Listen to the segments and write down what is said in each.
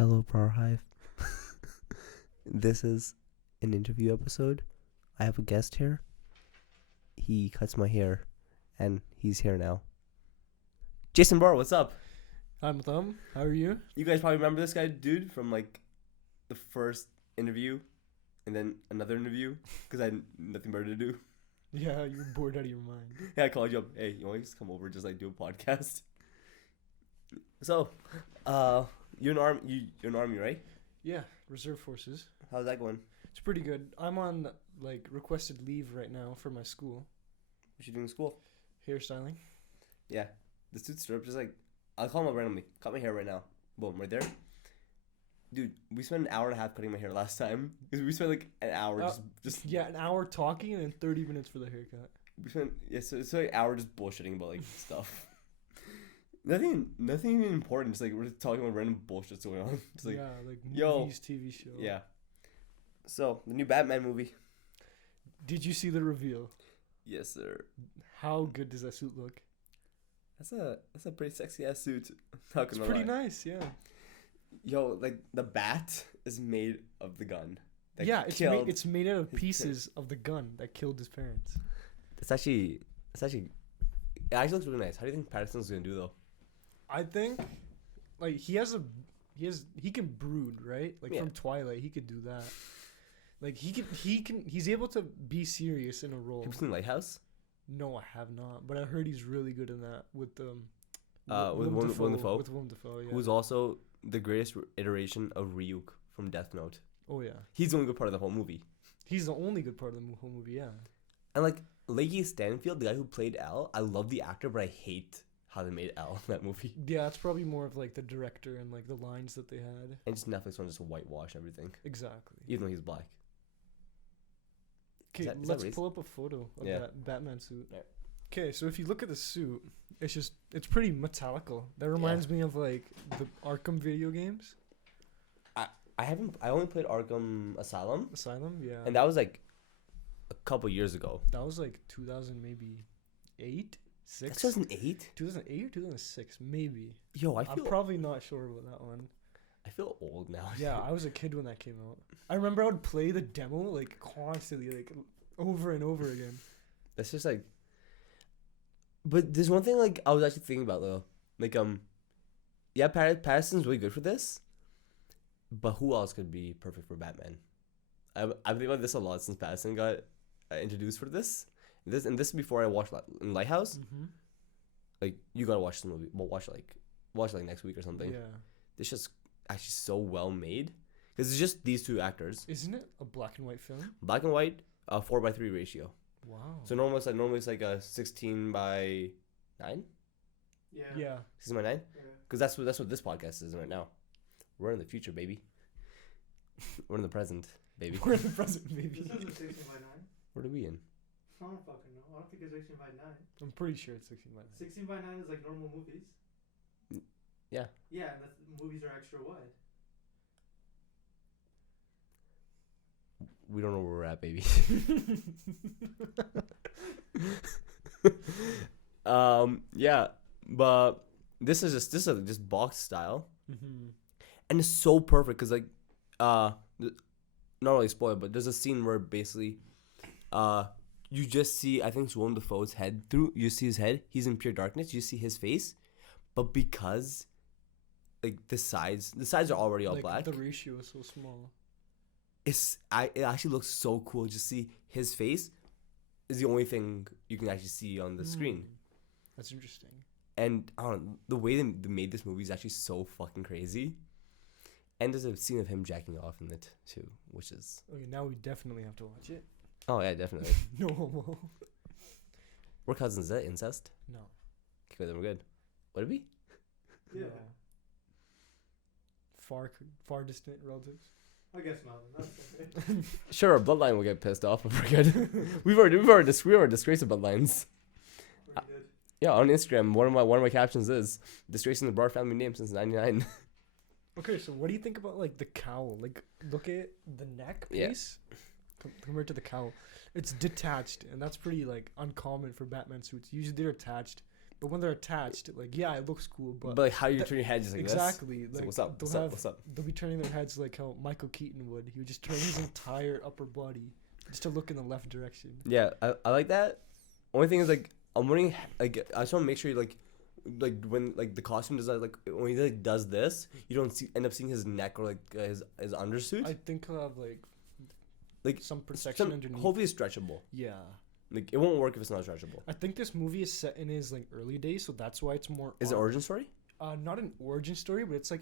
Hello, BrarHive. This is an interview episode. I have a guest here. He cuts my hair, and he's here now. Jason Brar, what's up? I'm Thumb. How are you? You guys probably remember this guy, dude, from like the first interview, and then another interview, because I had nothing better to do. Yeah, you're bored out of your mind. Yeah, I called you up. Hey, you want to just come over, just like do a podcast? So, you're an army, right? Yeah, reserve forces. How's that going? It's pretty good. I'm on like requested leave right now for my school. What you doing in school? Hairstyling. Yeah, the suit strip, just like, I'll call him up randomly. Cut my hair right now. Boom, right there. Dude, we spent an hour and a half cutting my hair last time. Because we spent like an hour just Yeah, an hour talking and then 30 minutes for the haircut. we spent so it's like an hour just bullshitting about like stuff. Nothing even important. Just like we're just talking about random bullshit's going on. Just like, yeah, like yo, movies, TV show. yeah. So the new Batman movie. Did you see the reveal? Yes, sir. How good does that suit look? That's a pretty sexy ass suit. Not It's gonna pretty lie. nice, yeah. Yo, like the bat is made of the gun. that Yeah, killed it's made out of his pieces of the gun that killed his parents. It's actually it actually looks really nice. How do you think Patterson's gonna do though? I think like he can brood, right? Like Yeah. from Twilight, he could do that. Like he's able to be serious in a role. Have you seen Lighthouse? No, I have not, but I heard he's really good in that with With Willem Dafoe? With Willem Dafoe, yeah. Who's also the greatest iteration of Ryuk from Death Note. Oh yeah, He's the only good part of the whole movie. he's the only good part of the whole movie. Yeah. And like Lakey Stanfield, the guy who played L, I love the actor, but I hate how they made L in that movie. Yeah, it's probably more of like the director and like the lines that they had. And just Netflix one just whitewash everything, Exactly. even though he's black. Okay, that let's racist? pull up a photo of Yeah. that Batman suit. Yeah. Okay, so if you look at the suit, it's pretty metallical. That reminds me of like the Arkham video games. I only played Arkham Asylum, Yeah. and that was like a couple years ago. That was like 2000 maybe 8, 6. That's 2008. 2008 or 2006 maybe. Yo, I'm probably not sure about that one. I feel old now. Yeah, I was a kid when that came out. I remember I would play the demo like constantly, like over and over again. That's just like. But there's one thing like I was actually thinking about though, like yeah, Patterson's really good for this, but who else could be perfect for Batman? I've been about this a lot since Patterson got introduced for this. This is before I watched in Lighthouse. Mm-hmm. Like you gotta watch the movie. We'll watch it next week or something. Yeah. It's just actually so well made because it's just these two actors, Isn't it a black and white film? black and white, 4:3 ratio. Wow. So normally it's like a 16:9. Yeah. 16:9. Because that's what this podcast is right now. We're in the future, baby. We're in the present, baby. We're in the present, maybe. This is 16 by 9. What are we in? I don't fucking know. I don't think it's 16 by 9. I'm pretty sure it's 16 by 9. 16 by 9 is like normal movies. Yeah. Yeah, and movies are extra wide. We don't know where we're at, baby. Yeah, but this is just box style, Mm-hmm. and it's so perfect because like, not really spoil, but there's a scene where basically, you just see I think it's Willem Dafoe's head through. You see his head. He's in pure darkness. You see his face, but because, like the sides are already all Like, black. the ratio is so small. It actually looks so cool. Just see his face is the only thing you can actually see on the screen. That's interesting. And I don't know, the way they made this movie is actually so fucking crazy. And there's a scene of him jacking off in it too, which is Okay, now we definitely have to watch it. oh yeah, definitely. No homo. We're cousins. Is that incest? No. Okay, then we're good. Would it be? Yeah. No. Far distant relatives. I guess not. That's okay. Sure, our bloodline will get pissed off, but we're good. we've already disgraced the bloodlines. Pretty good. Yeah, on Instagram, one of my captions is disgracing the Brar family name since '99. Okay, so what do you think about like the cowl? Like, look at the neck Yeah. piece compared to the cowl. It's detached, and that's pretty like uncommon for Batman suits. Usually they're attached. But when they're attached, like yeah, it looks cool, But but like how you that- turn your head just like exactly. this. It's Like, what's up? they'll What's up? have- What's up? They'll be turning their heads like how Michael Keaton would. He would just turn his entire upper body just to look in the left direction. Yeah, I like that. Only thing is like I'm wondering like I just want to make sure like when like the costume design like when he like does this, you don't end up seeing his neck or like his undersuit. I think he'll have like some protection some, underneath. hopefully it's stretchable. Yeah. Like it won't work if it's not stretchable. I think this movie is set in his like early days, so that's why it's more. Is it origin story? Not an origin story, but it's like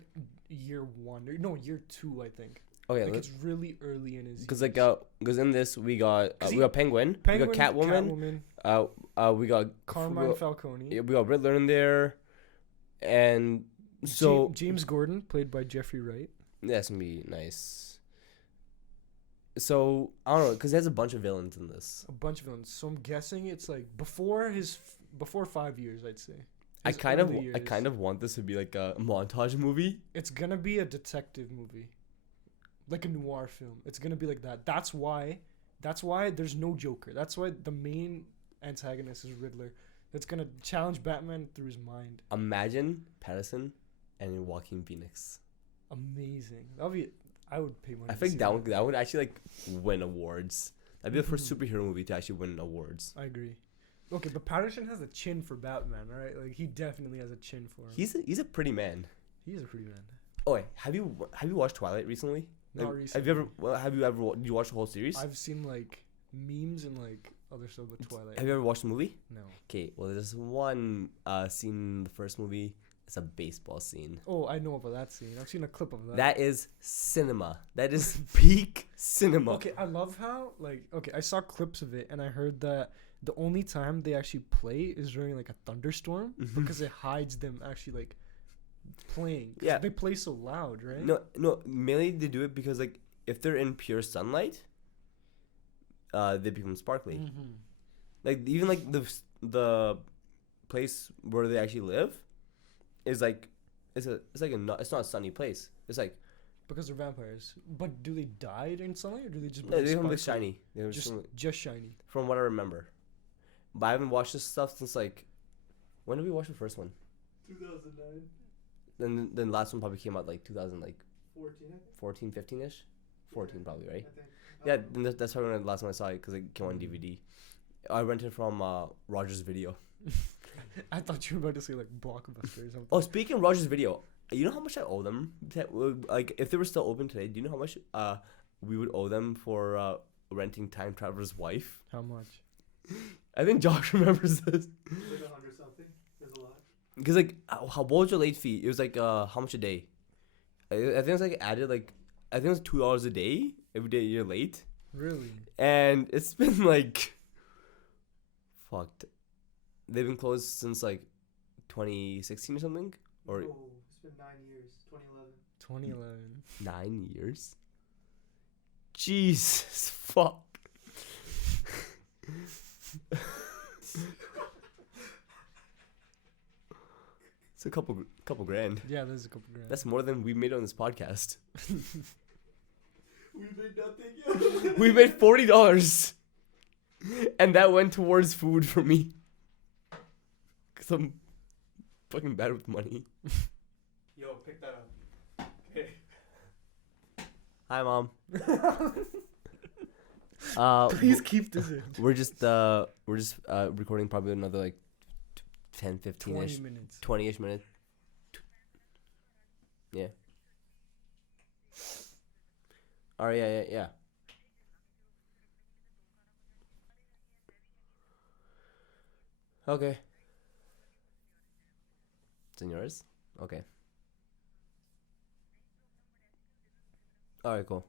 year 1 or no, year 2, I think. Okay, Like it's really early in his. because years. like because in this we got Penguin, we got Catwoman, we got Carmine Falcone. yeah, we got Riddler in there, and so James Gordon, played by Jeffrey Wright. that's gonna be nice. So I don't know, because there's a bunch of villains in this. A bunch of villains. So I'm guessing it's like before 5 years, I'd say. I His kind of early years. want this to be like a montage movie. It's gonna be a detective movie, like a noir film. It's gonna be like that. That's why there's no Joker. That's why the main antagonist is Riddler. It's gonna challenge Batman through his mind. Imagine Patterson and Joaquin Phoenix. Amazing. That'll be. I would pay money. I to think see that would actually like win awards. That'd be the first Mhm. superhero movie to actually win awards. I agree. Okay, but Patterson has a chin for Batman, right? Like he definitely has a chin for him. He's a pretty man. He's a pretty man. Oh wait, have you watched Twilight recently? Not Like, recently. Have you ever did you watch the whole series? I've seen like memes and like other stuff with Twilight. Have you ever watched the movie? No. Okay, well there's one scene in the first movie. It's a baseball scene. Oh, I know about that scene. I've seen a clip of that. That is cinema. That is peak cinema. Okay, I love how I saw clips of it and I heard that the only time they actually play is during like a thunderstorm Mhm. because it hides them actually like playing. 'Cause Yeah. they play so loud, right? No. Mainly they do it because like if they're in pure sunlight, they become sparkly. Mm-hmm. Like even like the place where they actually live is like it's not a sunny place. It's like Because they're vampires. But do they die in sunlight or do they just no, they become sparkle? like shiny. They become Just shiny. from what I remember. But I haven't watched this stuff since like when did we watch the first one? 2009, Then last one probably came out like 2000 like 14, I think. 14, 15ish. 14 probably, right? I think. Yeah, then that's probably when the last time I saw it because it came on DVD. I rented it from Rogers Video. I thought you were about to say like Blockbuster or something. Oh, speaking of Rogers Video, you know how much I owe them? Like, if they were still open today, do you know how much we would owe them for renting Time Traveler's Wife? How much? I think Josh remembers this. Like 100 something. There's a lot. Because like, what was your late fee? It was like how much a day? I think it's like added like I think it was $2 a day every day you're late, Really? and it's been like fucked. They've been closed since like 2016 or something, or No, it's been 9 years. 2011. 2011. 9 years. Jesus fuck. It's a couple grand. Yeah, there's a couple grand. That's more than we made on this podcast. We made nothing yet. We made $40, and that went towards food for me. Cause I'm fucking bad with money. Yo, pick that up. Okay. Hi, mom. Please keep this in. We're just recording probably another like 10, 15ish, 20 minutes. 20ish minutes. Yeah. Alright, yeah. Okay. It's in yours? Okay. Alright, cool.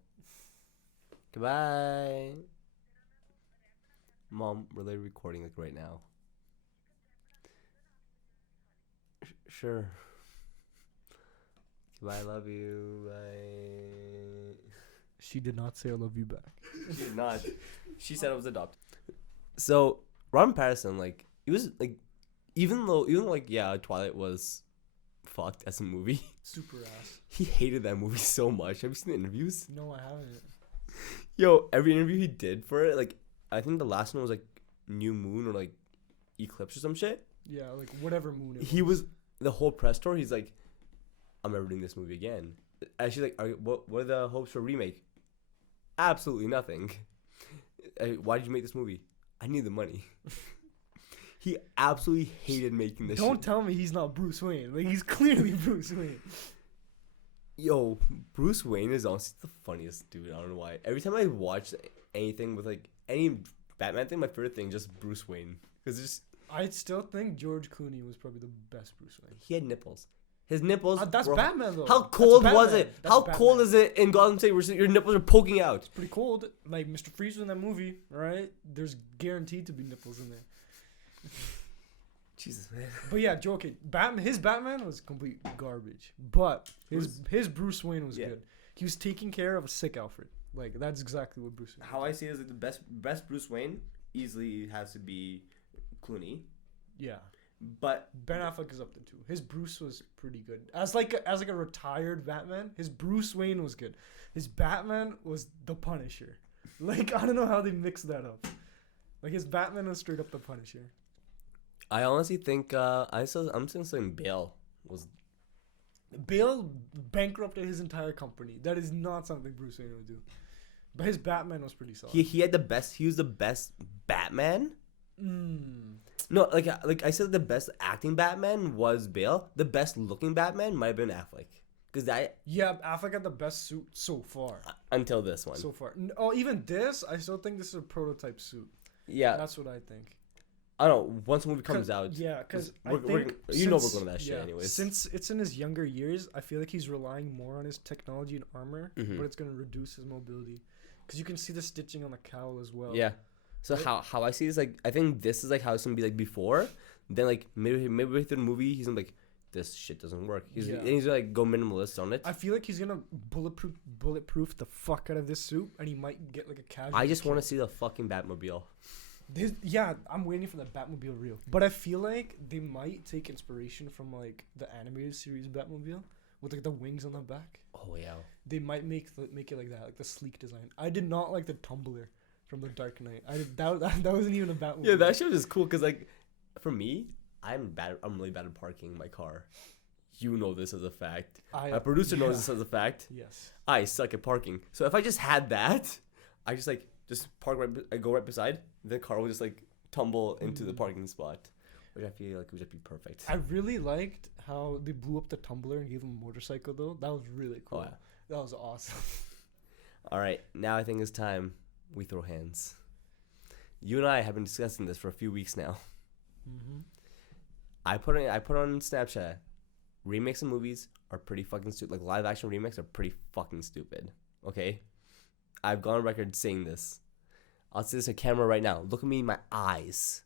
Goodbye. Mom, we're literally recording like right now. Sure. Goodbye, I love you. Bye. She did not say I love you back. She did not. She said I was adopted. So, Robert Pattinson, like, he was, like, even though, like, yeah, Twilight was fucked as a movie, Super ass. he hated that movie so much. Have you seen the interviews? No, I haven't. Yo, every interview he did for it, like, I think the last one was, like, New Moon or, like, Eclipse or some shit. Yeah, like whatever moon it He was the whole press tour. He's like, I'm never doing this movie again. Actually, like, what are the hopes for remake? Absolutely nothing. Why did you make this movie? I need the money. He absolutely hated making this. Don't shit. tell me he's not Bruce Wayne. Like he's clearly Bruce Wayne. Yo, Bruce Wayne is honestly the funniest dude. I don't know why. Every time I watch anything with like any Batman thing, my favorite thing is just Bruce Wayne. Because just I still think George Clooney was probably the best Bruce Wayne. he had nipples. His nipples. That's were, Batman though. How That's cold was Batman. it? That's How Batman. cold is it in Gotham City where your nipples are poking out? It's pretty cold. Like Mr. Freeze was in that movie, right? There's guaranteed to be nipples in there. Jesus, man. But yeah, joking. His Batman was complete garbage. But his Bruce Wayne was good. He was taking care of a sick Alfred. Like that's exactly what Bruce Wayne How I see it is like the best Bruce Wayne easily has to be Clooney. Yeah. But Ben Affleck is up there too. His Bruce was pretty good. As like a retired Batman, his Bruce Wayne was good. His Batman was the Punisher. Like I don't know how they mixed that up. Like his Batman was straight up the Punisher. I honestly think I'm still saying Bale was. Bale bankrupted his entire company. That is not something Bruce Wayne would do. But his Batman was pretty solid. He had the best. He was the best Batman. No, like I said, the best acting Batman was Bale. The best looking Batman might have been Affleck. Yeah, Affleck had the best suit so far. Until this one. So far. Oh, even this, I still think this is a prototype suit. Yeah. That's what I think. I don't know. Once the movie comes out. Yeah, because I we're think we're going to that shit anyways. Since it's in his younger years, I feel like he's relying more on his technology and armor, but it's going to reduce his mobility. Because you can see the stitching on the cowl as well. Yeah. So right? how I see this, like, I think this is like how it's going to be like before. Then like maybe through the movie, he's going to be like, this shit doesn't work. And he's going to like go minimalist on it. I feel like he's going to bulletproof the fuck out of this suit, and he might get like a casual. I just want to see the fucking Batmobile. Yeah, I'm waiting for the Batmobile reel. But I feel like they might take inspiration from like the animated series Batmobile with like the wings on the back. Oh yeah. They might make it like that, like the sleek design. I did not like the tumbler from the Dark Knight. That wasn't even a Batmobile. Yeah, that shit is cool because like for me, I'm really bad at parking my car. You know this as a fact. My producer knows this as a fact. Yes. I suck at parking. So if I just had that, I just park right. I go right beside. The car will just like tumble into the parking spot, which I feel like would just be perfect. I really liked how they blew up the tumbler and gave him a motorcycle though. That was really cool. Oh, yeah. That was awesome. All right, now I think it's time we throw hands. You and I have been discussing this for a few weeks now. Mm-hmm. I put on Snapchat. Remakes of movies are pretty fucking stupid. Like live action remakes are pretty fucking stupid. Okay, I've gone on record saying this. I'll say this on camera right now. Look at me in my eyes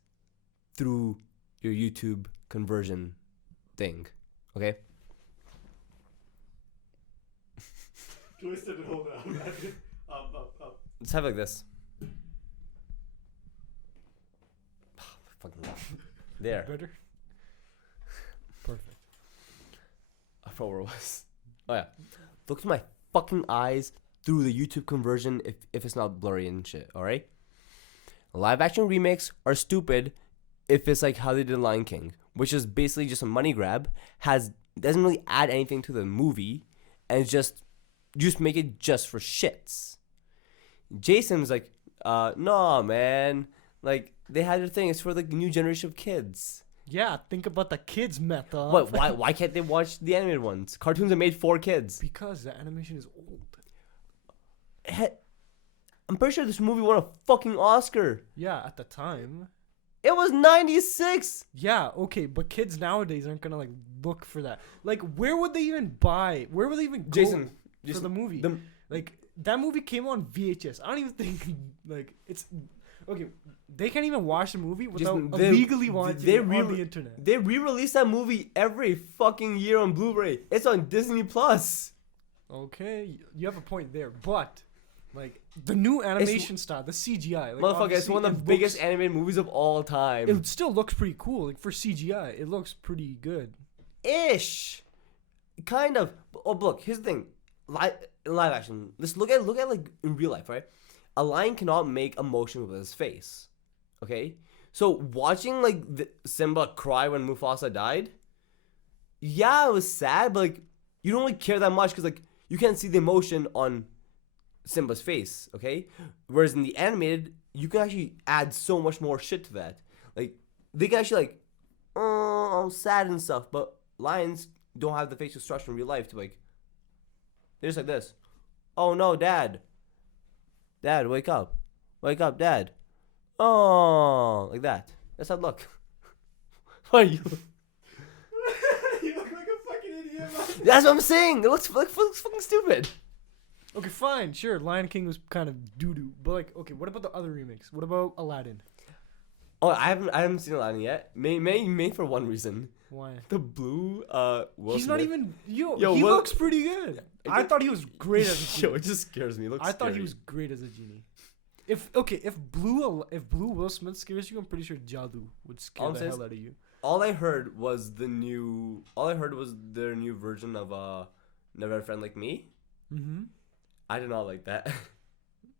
through your YouTube conversion thing. Okay? Twisted and hold it up. Up. Let's have it like this. Fucking there. Better. Perfect. I forgot where it was. Oh yeah. Look at my fucking eyes through the YouTube conversion if it's not blurry and shit, alright? Live action remakes are stupid if it's like how they did Lion King, which is basically just a money grab, doesn't really add anything to the movie, and just make it just for shits. Jason's like, no man, like they had their thing, it's for the new generation of kids. Yeah, think about the kids, Method. What? Why can't they watch the animated ones? Cartoons are made for kids. Because the animation is old. I'm pretty sure this movie won a fucking Oscar. Yeah, at the time. It was 96. Yeah, okay, but kids nowadays aren't gonna like look for that. Like, where would they even buy? Where would they even go for the movie? Like, that movie came on VHS. I don't even think like it's okay. They can't even watch the movie without illegally watching it on the internet. They re-release that movie every fucking year on Blu-ray. It's on Disney Plus. Okay, you have a point there, but like the new animation style, the CGI, like, motherfucker, it's one of the biggest animated movies of all time. It still looks pretty cool. Like for CGI, it looks pretty good. Ish, kind of. Oh, look, here's the thing. Live action. Let's look at like in real life, right? A lion cannot make emotion with his face. Okay, So watching like Simba cry when Mufasa died, yeah, it was sad, but like you don't really care that much because like you can't see the emotion on Simba's face, okay? Whereas in the animated, you can actually add so much more shit to that. Like they can actually like, oh, I'm sad and stuff, but lions don't have the facial structure in real life to like. They're just like this. Oh no, Dad. Dad, wake up. Wake up, Dad. Oh, like that. That's how it look. What are you? You look like a fucking idiot, man. That's what I'm saying. It looks fucking stupid. Okay, fine, sure. Lion King was kind of doo doo, but like, okay, what about the other remakes? What about Aladdin? Oh, I haven't seen Aladdin yet. Main for one reason. Why? The blue Will He's Smith. not even Yo, he Will- looks pretty good. I thought he was great as a genie. Yo, it just scares me. It looks I thought he scary. was great as a genie. If blue Will Smith scares you, I'm pretty sure Jadoo would scare the hell out of you. All I heard was their new version of Never Had a Friend Like Me. Mm-hmm. I did not like that.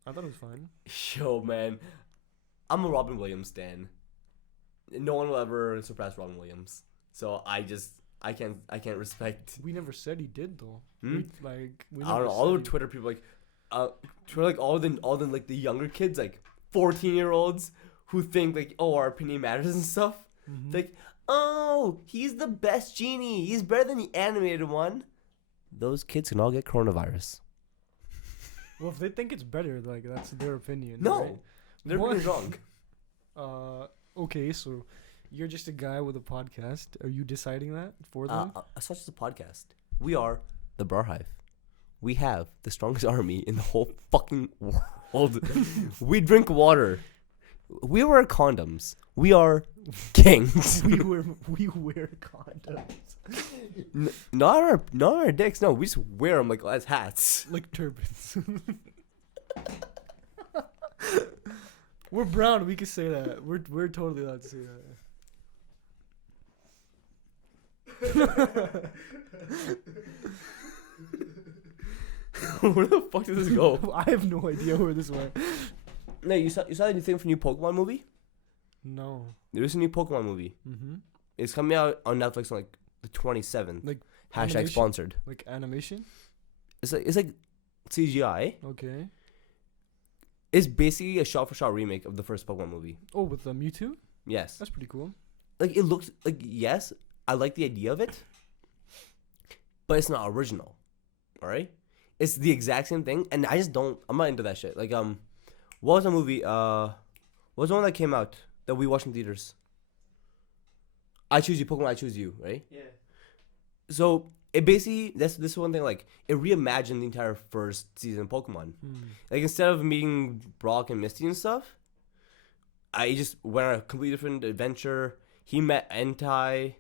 I thought it was fine. Yo, man, I'm a Robin Williams stan. No one will ever surpass Robin Williams. So I can't respect. We never said he did though. Hmm? We I never don't know. said All over he- Twitter, people all the like the younger kids, like 14-year-olds who think like, oh, our opinion matters and stuff. Mhm. Like, oh, he's the best genie. He's better than the animated one. Those kids can all get coronavirus. Well, if they think it's better, like that's their opinion. No, right? they're What? really wrong. Okay, so you're just a guy with a podcast. Are you deciding that for them? Such as a podcast. We are the BrarHive. We have the strongest army in the whole fucking world. We drink water. We wear condoms. We are kings. we wear condoms Not our dicks. No, we just wear them like as hats. like turbans. We're brown. We can say that. We're totally allowed to say that. Where the fuck did this go? I have no idea where this went. No, you saw the new thing for new Pokemon movie? No. There is a new Pokemon movie. Mm-hmm. It's coming out on Netflix on like the 27th. Like Hashtag animation? sponsored. Like animation. It's like CGI. Okay. It's basically a shot-for-shot remake of the first Pokemon movie. Oh, with the Mewtwo. Yes. That's pretty cool. Like it looks like, yes, I like the idea of it, but it's not original. All right, it's the exact same thing, and I'm not into that shit. Like what was the movie? What was the one that came out that we watched in theaters? I Choose You, Pokemon I Choose You, right? Yeah. So it basically this one thing, like it reimagined the entire first season of Pokemon. Like instead of meeting Brock and Misty and stuff, I just went on a completely different adventure. He met Entei.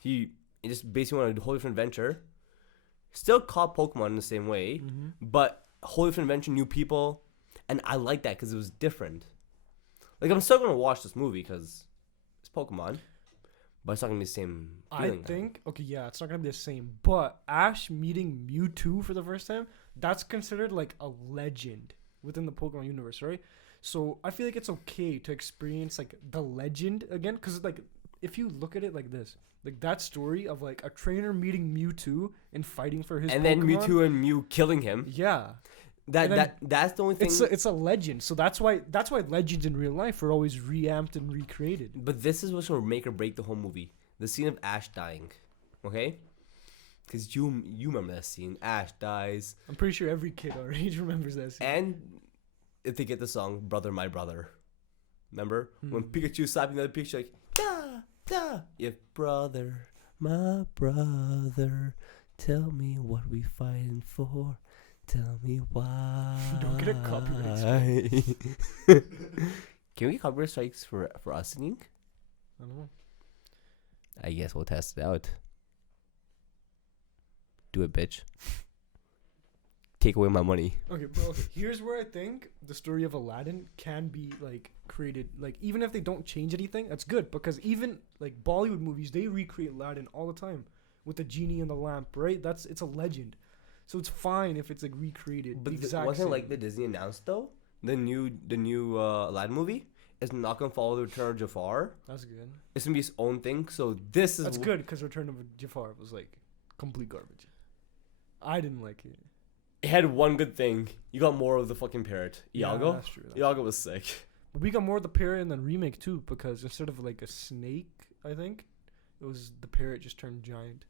He just basically went on a whole different adventure. Still caught Pokemon in the same way, Mm-hmm. but a whole different adventure, new people, and I like that because it was different. Like I'm still gonna watch this movie because it's Pokemon, but it's not gonna be the same feeling. I think okay, yeah, it's not gonna be the same. But Ash meeting Mewtwo for the first time, that's considered like a legend within the Pokemon universe, right? So I feel like it's okay to experience like the legend again, because like if you look at it like this, like that story of like a trainer meeting Mewtwo and fighting for his and Pokemon, then Mewtwo and Mew killing him. yeah, That's the only thing. it's a legend. So that's why legends in real life are always reamped and recreated. But this is what's gonna make or break the whole movie. The scene of Ash dying, okay? Because you remember that scene. Ash dies, I'm pretty sure every kid our age remembers that scene. and if they get the song "Brother, My Brother," remember when Hmm. Pikachu slapping the other Pikachu like da da. If brother, my brother, tell me what we fighting for. Tell me why. Don't get a copyright Can we get copyright strikes for us singing? I don't know. I guess we'll test it out. Do it, bitch. Take away my money. Okay, but okay, here's where I think the story of Aladdin can be like created. Like even if they don't change anything, that's good because even like Bollywood movies, they recreate Aladdin all the time with the genie and the lamp, right? It's a legend, so it's fine if it's like recreated. But the exact wasn't same. like the Disney announced though the new Aladdin movie is not gonna follow the Return of Jafar. That's good. It's gonna be its own thing. So this is That's good because Return of Jafar was like complete garbage. I didn't like it. It had one good thing. You got more of the fucking parrot. Iago. Yeah, that's true. Iago was sick. But we got more of the parrot in the remake too, because instead of like a snake, I think it was the parrot just turned giant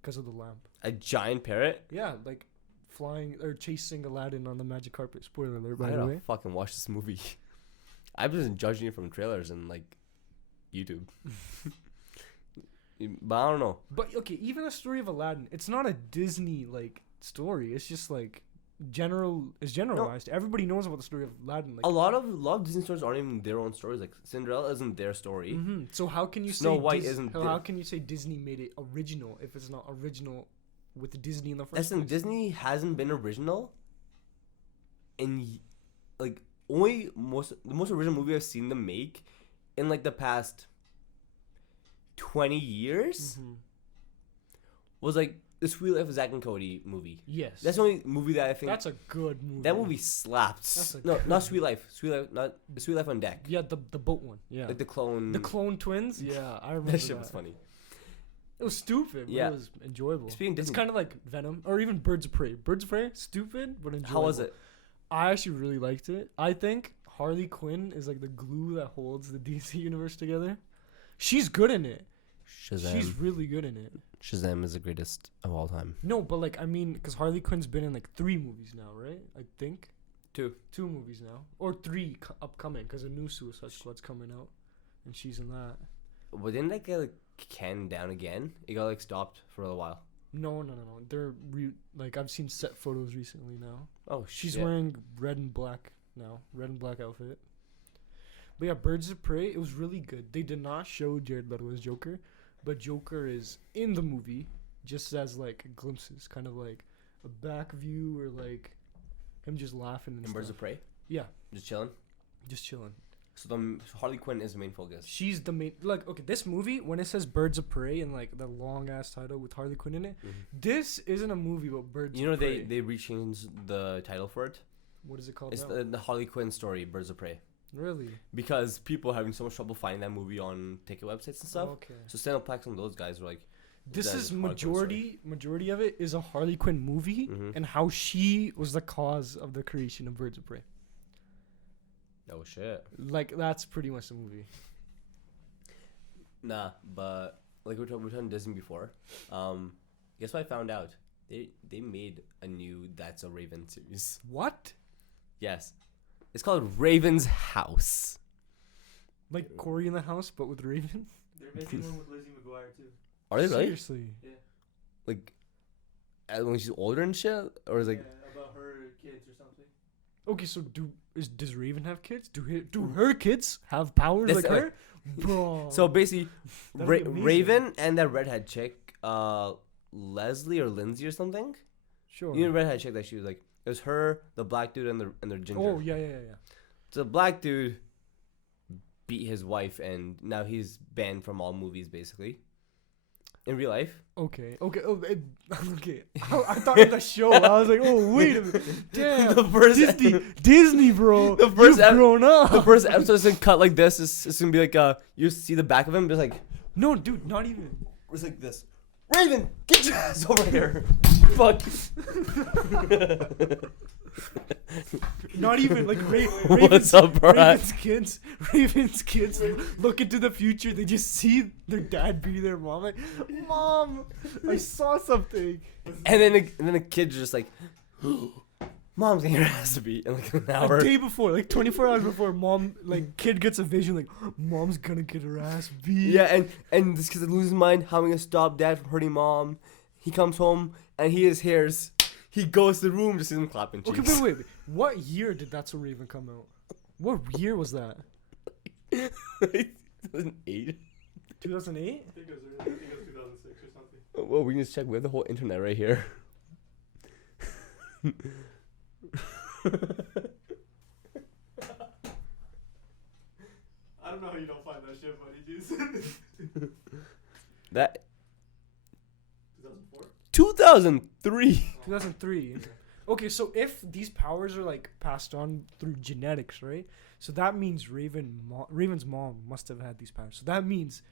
because of the lamp. A giant parrot. Yeah, like flying or chasing Aladdin on the magic carpet. Spoiler alert, I by the gotta way. fucking watch this movie. I've been judging it from trailers and like YouTube. But I don't know. But okay, even the story of Aladdin, it's not a Disney like story. It's just like generalized. Everybody knows about the story of Aladdin. Like, A lot of Disney stories aren't even their own stories. Like Cinderella isn't their story. So how can you Snow say White isn't how can you say Disney made it original if it's not original with Disney in the first Listen, place? Disney hasn't been original in like the most original movie I've seen them make in like the past 20 years was like the Sweet Life of Zack and Cody movie. Yes. That's the only movie that I think That's a good movie. that movie slaps. No, not Sweet Life. Sweet Life, not the Sweet Life on Deck. Yeah, the boat one. Yeah. Like the clone. The clone twins? Yeah, I remember That shit was funny. It was stupid, but Yeah. it was enjoyable. Speaking of It's Disney- kind of like Venom or even Birds of Prey. Birds of Prey, stupid but enjoyable. How was it? I actually really liked it. I think Harley Quinn is like the glue that holds the DC universe together. She's good in it. She's really good in it. Shazam is the greatest of all time. No, but like I mean, because Harley Quinn's been in like 3 movies now, right? I think 2 movies now, or 3 upcoming, because a new Suicide Squad's coming out, and she's in that. But didn't that get like canned down again? It got like stopped for a little while. No. They're like I've seen set photos recently now. Oh, She's wearing red and black now, red and black outfit. But yeah, Birds of Prey, it was really good. They did not show Jared Leto as Joker, but Joker is in the movie just as like glimpses, kind of like a back view or like him just laughing and In Birds of stuff. Prey, Yeah, just chilling. just chilling. So Harley Quinn is the main focus. She's the main. Like, okay, this movie, when it says Birds of Prey and like the long ass title with Harley Quinn in it, this isn't a movie about birds. You know of prey. they rechanged the title for it. What is it called It's now? the Harley Quinn story, Birds of Prey, Really? because people are having so much trouble finding that movie on ticket websites and stuff. Okay. So Cineplex and those guys were like, This that is Harley Quinn majority of it is a Harley Quinn movie and how she was the cause of the creation of Birds of Prey. oh shit. Like that's pretty much the movie. Nah, but like we were talking Disney before. Guess what I found out? They made a new That's a Raven series. What? Yes, it's called Raven's House. Like Corey in the House, but with Raven? They're making one with Lizzie McGuire too. Are they really? Seriously? Yeah. Like, when she's older and shit, or is like Yeah, about her kids or something. Okay, so does Raven have kids? Do her kids have powers That's like her? Bro. so basically, That'd be amazing. Raven and that redhead chick, Leslie or Lindsay or something. Sure. You know the redhead chick that she was like. It was her, the black dude, and the ginger. Oh yeah. So the black dude beat his wife, and now he's banned from all movies, basically. In real life. Okay. Okay. Okay. I thought in the show. I was like, oh wait a minute. Damn. The first Disney, bro. The first You've grown up. The first episode is gonna cut like this. It's gonna be like you see the back of him, just like No, dude, not even. it's like this. Raven, get your ass over here. Fuck. Not even like What's up, bro? Raven's kids look into the future. They just see their dad beat their mom. Like, Mom, I saw something. And then the kids are just like, Mom's getting her ass beat in like an hour. A day before, like 24 hours before, kid gets a vision like, Mom's gonna get her ass beat. Yeah, and this kid's losing his mind. How am I gonna stop dad from hurting mom? He comes home and he hears. He goes to the room, just sees him clapping cheeks. Okay, wait. What year did That's So Raven come out? What year was that? 2008. 2008? I think it was 2006 or something. Well, we can just check. We have the whole internet right here. I don't know how you don't find that shit funny, dude. That 2004? 2003. 2003. Okay, so if these powers are like passed on through genetics, right? So that means Raven's mom must have had these powers. So that means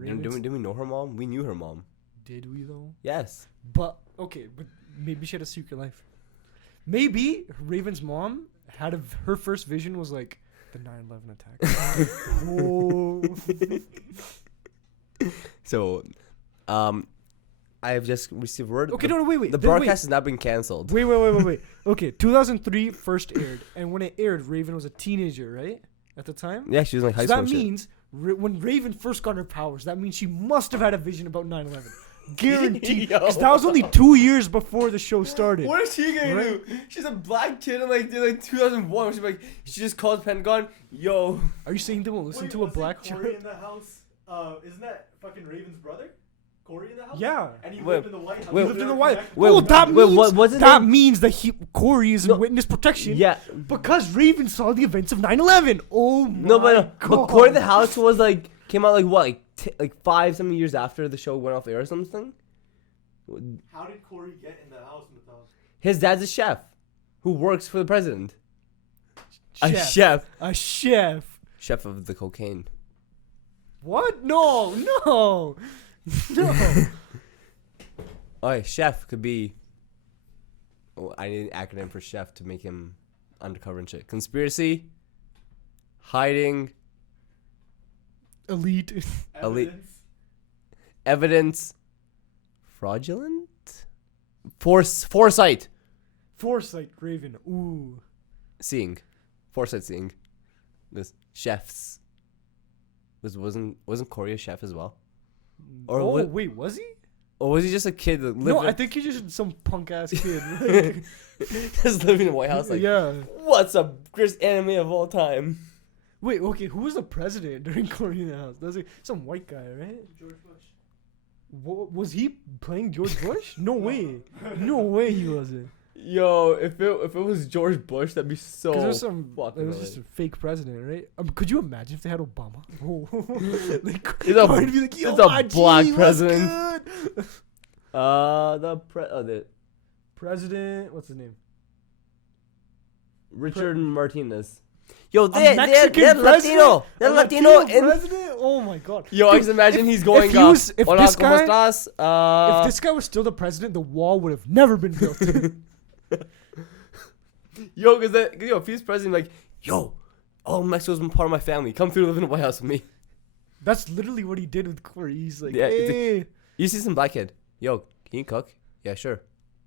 Did we know her mom? We knew her mom. Did we though? Yes. But maybe she had a secret life. Maybe Raven's mom had her first vision was like the 9/11 attack. Oh. So, I have just received word. Okay, no, wait. The broadcast has not been canceled. Wait. Okay, 2003 first aired, and when it aired, Raven was a teenager, right? At the time. Yeah, she was in like high So school. that means when Raven first got her powers, that means she must have had a vision about 9/11. Guaranteed. Because that was only 2 years before the show started. What is she gonna do? She's a black kid in like 2001. She's like, she just calls Pentagon, yo. Are you saying they won't listen to a black Corey child? in the house? Isn't that fucking Raven's brother? Corey in the house? Yeah. And he Wait, lived in the White House. wait, He lived in the White House. Wait, Oh, that means what was it? that means that Corey is in No. witness protection. Yeah. Because Raven saw the events of 9/11. Oh my No, god. but Corey in the House was like came out like what like 5 years after the show went off the air or something. How did Corey get in the house, Matal? His dad's a chef, who works for the president. A Chef chef of the cocaine. What? No. No. Oh, chef could be. Oh, I need an acronym for chef to make him undercover and shit. Conspiracy, hiding, Elite. evidence, fraudulent, foresight, Foresight Raven. Ooh. seeing, foresight seeing. This chefs. Wasn't Corey a chef as well? Or Oh, what- wait, was he? Or was he just a kid that lived No, I think he's just some punk ass kid. Like, just living in the White House like, yeah. what's the greatest anime of all time? Wait, okay, who was the president during Corey in the House? That was like some white guy, right? George Bush. Was he playing George Bush? No way. No way he wasn't. Yo, if it was George Bush, that'd be so. Because there's some. fucking It was just a fake president, right? Could you imagine if they had Obama? Oh. Like, It's a- Corey would be like, yo, it's a my black G, what's president. good? the President, what's his name? Richard Martinez. Yo, A they're Mexican Latino. president? They're A Latino. president? Oh my god. Yo, I Dude, just imagine if- he's going. if he was- if Hola, this ¿cómo guy- estás? If this guy was still the president, the wall would have never been built. Yo, if he's president, like, yo, all Mexico's been part of my family. Come through, live in the White House with me. That's literally what he did with Corey. He's like, Yeah, hey. You see some black kid. Yo, can you cook? Yeah, sure.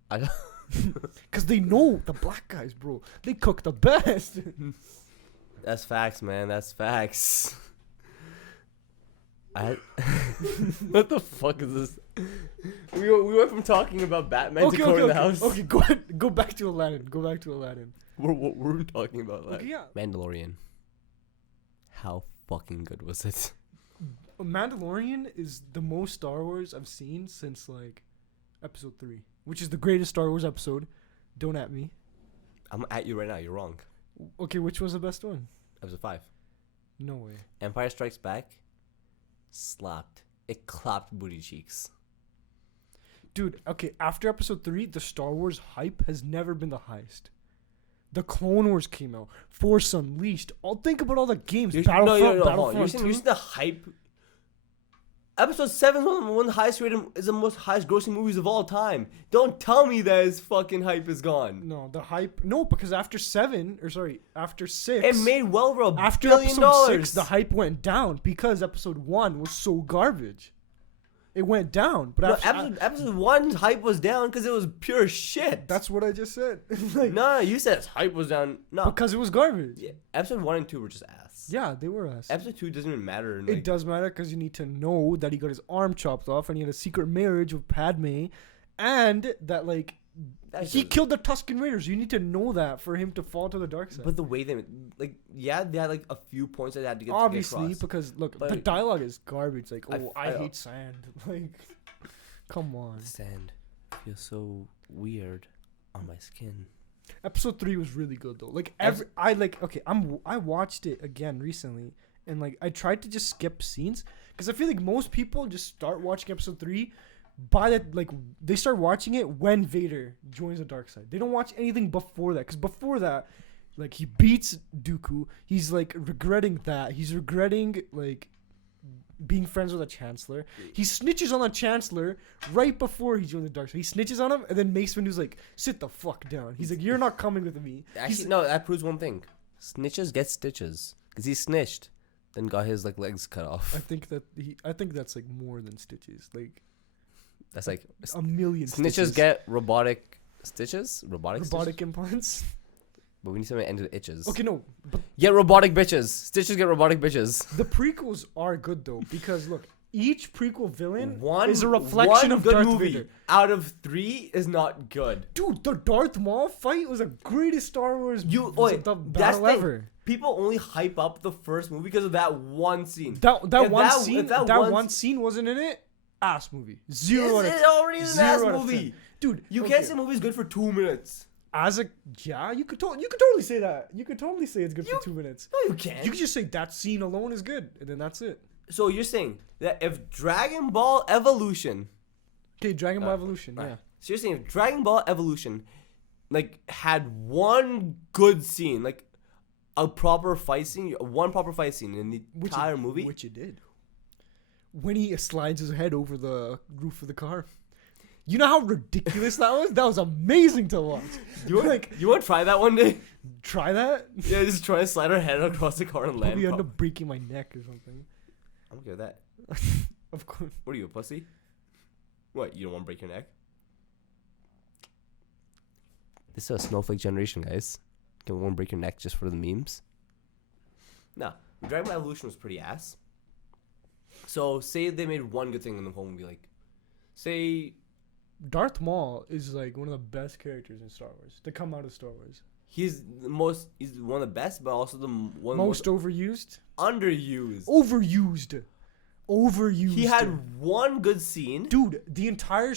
Because they know the black guys, bro. They cook the best. That's facts, man. That's facts. What the fuck is this? We went from talking about Batman to Corey in the House. Okay, go ahead. Go back to Aladdin. Go back to Aladdin. We're talking about that. Okay, yeah. Mandalorian. How fucking good was it? Mandalorian is the most Star Wars I've seen since like episode 3, which is the greatest Star Wars episode. Don't at me. I'm at you right now. You're wrong. Okay, which was the best one? Episode 5. No way. Empire Strikes Back. Slapped. It clapped booty cheeks. Dude, okay, after episode 3, the Star Wars hype has never been the highest. The Clone Wars came out. Force Unleashed. Think about all the games. Battlefront, hold on. Battlefront You're 2. seeing the hype. Episode 7 is one of the highest rated, is the most highest grossing movies of all time. Don't tell me that his fucking hype is gone. No, the hype. No, because after 6. It made well over after $1 billion. episode 6, the hype went down because episode 1 was so garbage. It went down. But No, episode 1's hype was down because it was pure shit. that's what I just said. Like, No, you said its hype was down. No. because it was garbage. Yeah, episode 1 and 2 were just ass. Yeah, they were ass. Episode 2 doesn't even matter. It does matter because you need to know that he got his arm chopped off and he had a secret marriage with Padme, and that like he killed the Tusken Raiders. You need to know that for him to fall to the dark side. But the way they they had like a few points that they had to get Obviously, across. because look, But the dialogue is garbage. Like, I I- hate sand. Like, come on. The sand feels so weird on my skin. Episode 3 was really good though. Like I watched it again recently, and like I tried to just skip scenes because I feel like most people just start watching episode 3 by that, like, they start watching it when Vader joins the dark side. They don't watch anything before that, because before that, like, he beats Dooku. He's like regretting that. He's regretting like being friends with the Chancellor. He snitches on the Chancellor right before he joins the dark side. He snitches on him, and then Mace Windu's like, "Sit the fuck down." He's like, "You're not coming with me." Actually, no, that proves one thing: snitches get stitches, because he snitched, then got his like legs cut off. I think that's like more than stitches. Like, That's like a million snitches stitches. get robotic stitches, robotic robotic implants. but we need something to end with itches. Okay, no, but Get robotic bitches. Stitches get robotic bitches. the prequels are good though, because look, each prequel villain One is a reflection one of good Darth movie Vader. out of 3 is not good. Dude, the Darth Maul fight was the greatest Star Wars You- was wait, the that's battle the- ever. People only hype up the first movie because of that one scene. That If one that- scene, if that, that one- one scene wasn't in it. Ass movie. Zero out of It already is an ass 0 out of movie. 10. Dude, You okay. can't say a movie's good for 2 minutes. As a you could totally say that. You could totally say it's good for 2 minutes. No, you can't. You could just say that scene alone is good, and then that's it. So you're saying that if Dragon Ball Evolution, Okay, Dragon Ball Uh, Evolution. right. Yeah. so you're saying if Dragon Ball Evolution, like, had one good scene, like a proper fight scene, one proper fight scene in the entire movie, Which it did. When he slides his head over the roof of the car. You know how ridiculous that was? That was amazing to watch. you want to try that one day? Try that? Yeah, just try to slide our head across the car and land. Probably end up breaking my neck or something. I'm okay with that. Of course. What are you, a pussy? What, you don't want to break your neck? This is a snowflake generation, guys. Don't want to break your neck just for the memes. No, Dragon Ball Evolution was pretty ass. So, say they made one good thing in the whole movie, like, say Darth Maul is like one of the best characters in Star Wars to come out of Star Wars. he's one of the best, but also the one Most overused? underused. Overused. He had one good scene. Dude, the entire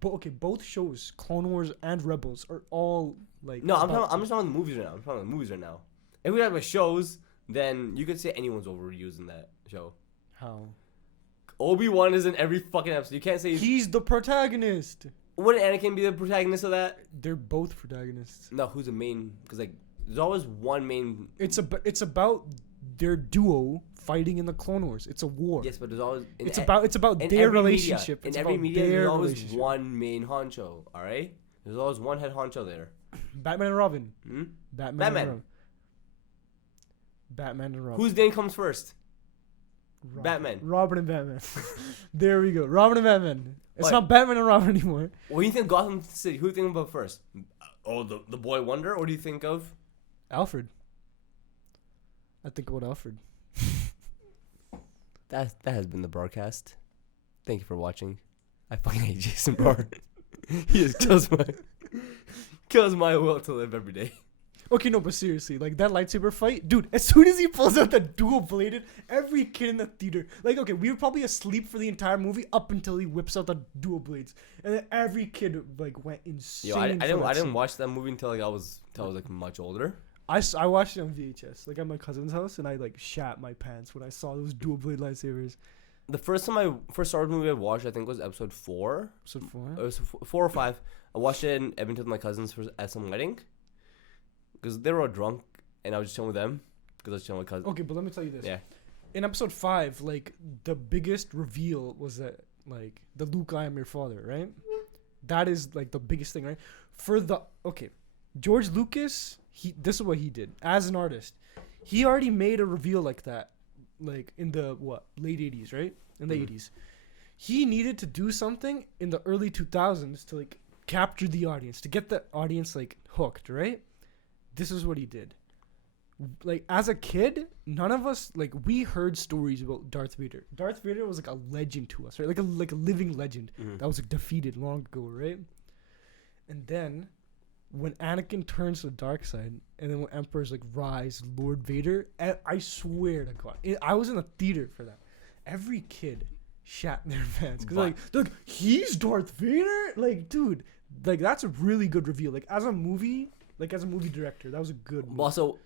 both shows, Clone Wars and Rebels, are all like. No, I'm about- just talking about the movies right now. I'm talking about the movies right now. If we talk about shows, then you could say anyone's overused in that show. How? Obi-Wan is in every fucking episode. You can't say He's the protagonist. wouldn't Anakin be the protagonist of that? They're both protagonists. No, who's the main? Because like, there's always one main. It's about their duo fighting in the Clone Wars. It's a war. Yes, but there's always. It's about in their every relationship. Media, It's in every about media, their there's always relationship. one main honcho. All right, there's always one head honcho there. Batman and Robin. Hmm? Batman. And Batman. Robin. Batman and Robin. Whose name comes first? Robin. Batman. Robin and Batman. There we go. Robin and Batman. It's What? not Batman and Robin anymore. When you think Gotham City, who do you think about first? Oh, the boy Wonder, or do you think of? Alfred. I think about Alfred. That has been the Brarcast. Thank you for watching. I fucking hate Jason Brar. He just kills my will to live every day. Okay, no, but seriously, like that lightsaber fight, dude. As soon as he pulls out the dual bladed, every kid in the theater, like, okay, we were probably asleep for the entire movie up until he whips out the dual blades, and then every kid like went insane. Yo, I for that didn't scene. watch that movie until I was like much older. I watched it on VHS, like at my cousin's house, and I like shat my pants when I saw those dual blade lightsabers. The first Star Wars movie I watched, I think, was episode 4. Episode 4. It was 4 or 5. I watched it in Edmonton with my cousins at some wedding. Because they were all drunk, and I was just chilling with them. Because I was chilling with cousins. Okay, but let me tell you this. Yeah. In episode 5, like the biggest reveal was that like the Luke, I am your father, right? That is like the biggest thing, right? George Lucas, this is what he did as an artist. He already made a reveal like that, like in the late 80s, right? In the 80s, he needed to do something in the early 2000s to like capture the audience, to get the audience like hooked, right? This is what he did. Like as a kid, none of us like we heard stories about Darth Vader. Darth Vader was like a legend to us, right? Like a living legend that was like defeated long ago, right? And then when Anakin turns to the dark side, and then when Emperor's like rise, Lord Vader, and I swear to God, I was in the theater for that. Every kid shat in their pants because like he's Darth Vader, like dude, like that's a really good reveal. Like as a movie director, that was a good movie. Also,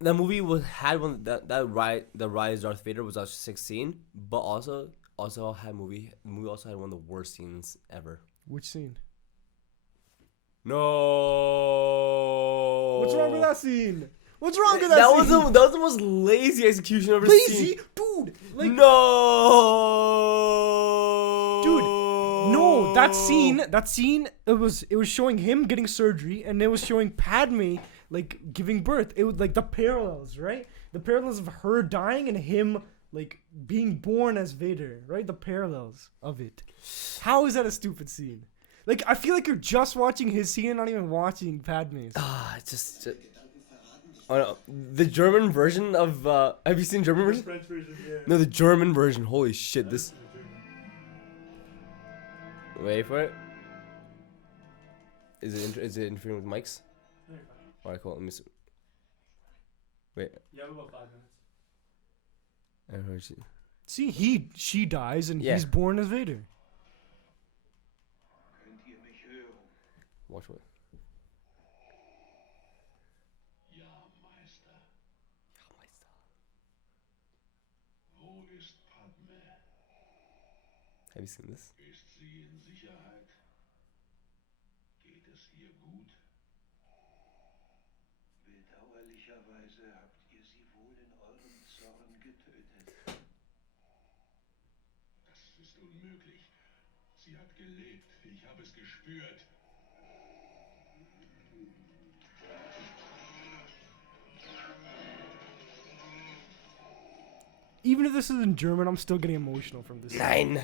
the movie had one the rise Darth Vader was actually 16, but also also had a movie. The movie also had one of the worst scenes ever. Which scene? No. What's wrong with that scene? What's wrong with that That scene? was the most lazy execution I've ever seen. Lazy, dude. Like no. Dude, no, that scene, it was showing him getting surgery, and it was showing Padme like giving birth. It was like the parallels, right? The parallels of her dying and him like being born as Vader, right? The parallels of it. How is that a stupid scene? Like, I feel like you're just watching his scene and not even watching Padme's. It's just oh no, the German version of have you seen German version? French version, yeah. No, the German version. Holy shit! This. Wait for it. Is it interfering with mics? No, you're fine. Alright, cool. Let me see. Wait. You have about 5 minutes. I don't know. See, she dies and Yeah. he's born as Vader. Watch what? Ja, Meister. Wo ist Padme? Have you seen this? Ist sie in Sicherheit? Geht es ihr gut? Bedauerlicherweise habt ihr sie wohl in eurem Zorn getötet. Das ist unmöglich. Sie hat gelebt. Ich habe es gespürt. Even if this is in German, I'm still getting emotional from this. Nein.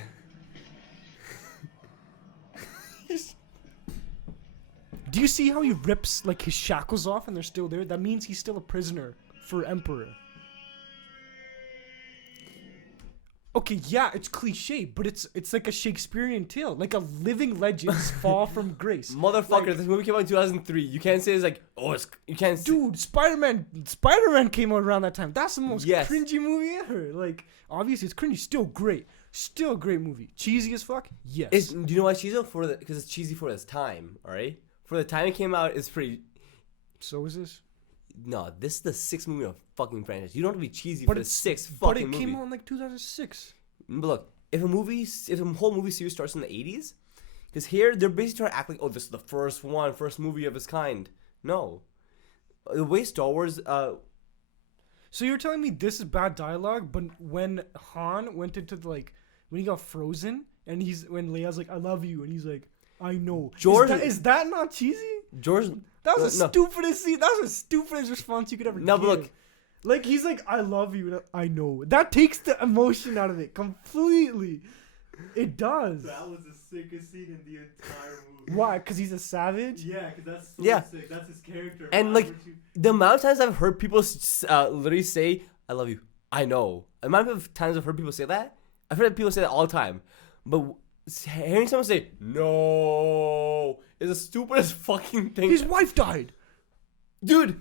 Do you see how he rips like his shackles off and they're still there? That means he's still a prisoner for Emperor. Okay, yeah, it's cliche, but it's like a Shakespearean tale, like a living legend's fall from grace. Motherfucker, Like- this movie came out in 2003. You can't say it's like, you can't say. Dude, Spider-Man came out around that time. That's the most Yes. cringy movie ever. Like, obviously it's cringy, still great. Still a great movie. Cheesy as fuck? Yes. Do you know why it's cheesy? Because it's cheesy for its time, alright? For the time it came out, it's pretty. So is this? No, this is the 6th movie of fucking franchise. You don't have to be cheesy But for the it's 6th But fucking it movie. came out in like 2006. But look, if a whole movie series starts in the 80s, because here they're basically trying to act like, oh, this is the first movie of its kind. No, the way Star Wars, So you're telling me this is bad dialogue, but when Han went into when he got frozen and when Leia's like, "I love you," and he's like, "I know." George- is that not cheesy? George. That was the no. stupidest scene. That was the stupidest response you could ever No, give. but look, Like, he's like, "I love you," and I know. That takes the emotion out of it completely. It does. That was the sickest scene in the entire movie. Why? Because he's a savage? Yeah, because that's so Yeah. sick. That's his character. And, Why like, would you- the amount of times I've heard people literally say, "I love you," I know. The amount of times I've heard people say that, I've heard people say that all the time. But hearing someone say "no" is the stupidest fucking thing. His wife died. Dude,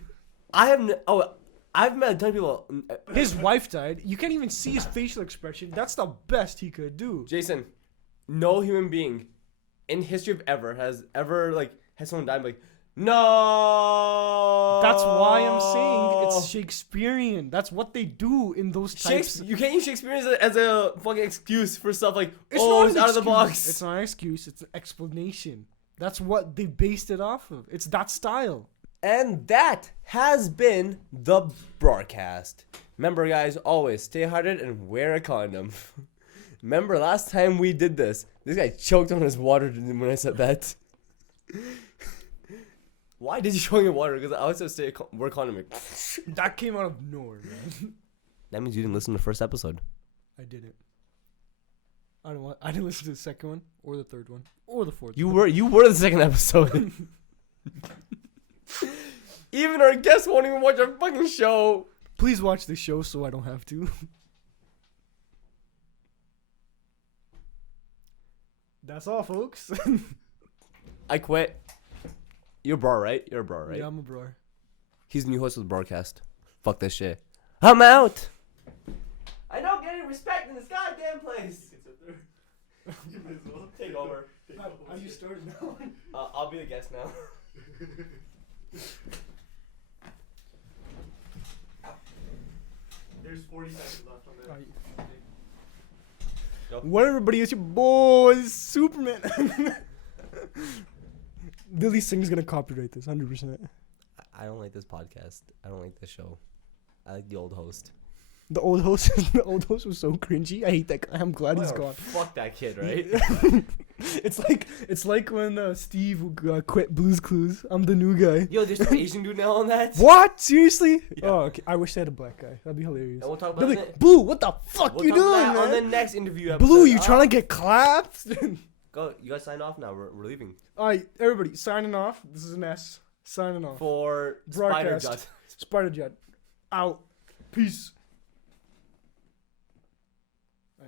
I've met a ton of people. His wife died. You can't even see his facial expression. That's the best he could do. Jason, no human being in history of ever has someone died and be like, no. That's why I'm saying it's Shakespearean. That's what they do in those types. You can't use Shakespeare as a fucking excuse for stuff like, It's oh, not it's an out of the excuse. box. It's not an excuse. It's an explanation. That's what they based it off of. It's that style. And that has been the Brarcast. Remember, guys, always stay hydrated and wear a condom. Remember last time we did this guy choked on his water when I said that. Why did you choke on water? Because I always say wear a condom. That came out of nowhere, man. That means you didn't listen to the first episode. I didn't. I didn't listen to the second one or the third one or the fourth. You one. were the second episode. Even our guests won't even watch our fucking show. Please watch the show so I don't have to. That's all, folks. I quit. You're Brar, right? You're a Brar, right? Yeah, I'm a Brar. He's the new host of the broadcast. Fuck this shit. I'm out. I don't get any respect in this goddamn place. It's up there. You might as well. Take over. Are you starting now? I'll be the guest now. There's 40 seconds left on that. Right. Yo. What everybody? It's your boy Superman. Lily Singh's gonna copyright this 100%. I don't like this podcast. I don't like this show. I like the old host. The old host, the old host was so cringy. I hate that guy. I'm glad he's Whatever, gone. Fuck that kid, right? It's like when Steve quit Blue's Clues. I'm the new guy. Yo, there's no Asian dude now on that. What? Seriously? Yeah. Oh, okay. I wish they had a black guy. That'd be hilarious. And we'll talk They'll about be it. like, Blue, what the fuck We'll you talk about doing, that on the man? next interview episode. Blue, you trying to get clapped? Go. You guys sign off now. We're leaving Alright, everybody, signing off. This is an S. Signing off. for Brarcast. Spider Jut. Spider Jet. Out. Peace.